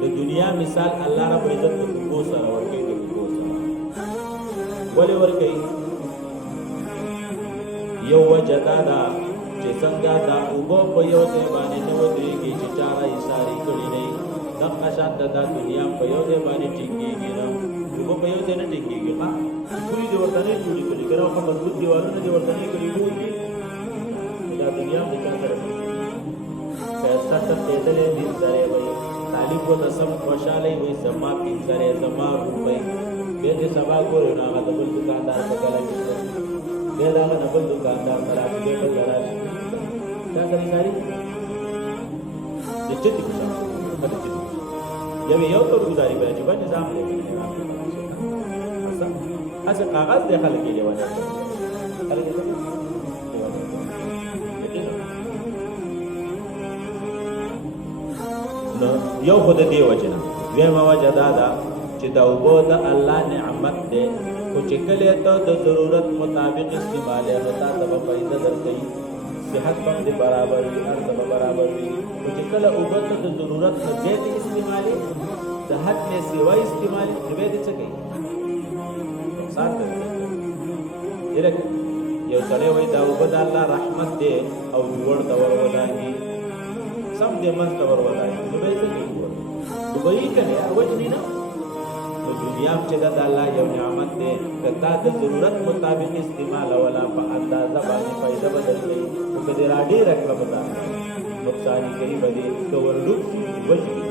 د دنیا مثال الله رب عزت د کو سره ورکړي د کو سره ولې ورکړي یو وجدا دا چې څنګه دا وګو په یو ځای باندې نو درېږي چې چاره یې ساری کړی نه دغه شان د دنیا په یو ځای باندې ټینګيږي نو وګو په یو ځای نه ټینګيږي ها پوری دی ورته نه جوړی کړي ګرو خو مضبوط دیوالونه دی ورته نه کړی وي دا دنیا د چا سره پیسې ته پیدلې دي سره وي طالب و تسم خوشاله وي سما پین سره سما روپي به دې سبا ګورو نه هغه بل دکاندار په کله کې به دا نه بل دکاندار راځي به راځي دا کوي ساري د چټي څه پته چي یو تور گزاري به چې باندې ځام دی اسه کاغذ د خلک کې دیواله خلک نو یو خود دی وجنا ویما وجدا دا چې دا وبو د الله نعمت ده او چې کله ته د ضرورت مطابق استعمال هغه ته په فائدہ درکې صحت باندې برابر وي هر څه برابر وي او چې کله وبو ته د ضرورت نه زیات استعمال د حد نه سیوا استعمال دې دې څه کوي سات یره یو سره وای دا وبو د الله رحمت ده او جوړ تور ولایي سم دې من تور ولایي نو به څه کوي دوی کنه وجنی نه نو دنیا چې د الله یو نعمت ده کته د ضرورت مطابق استعمال ولا په اندازه باندې فائدہ بدل کړي او کله راډي رکړه بتا نقصان کوي بده کور لوټ وجنی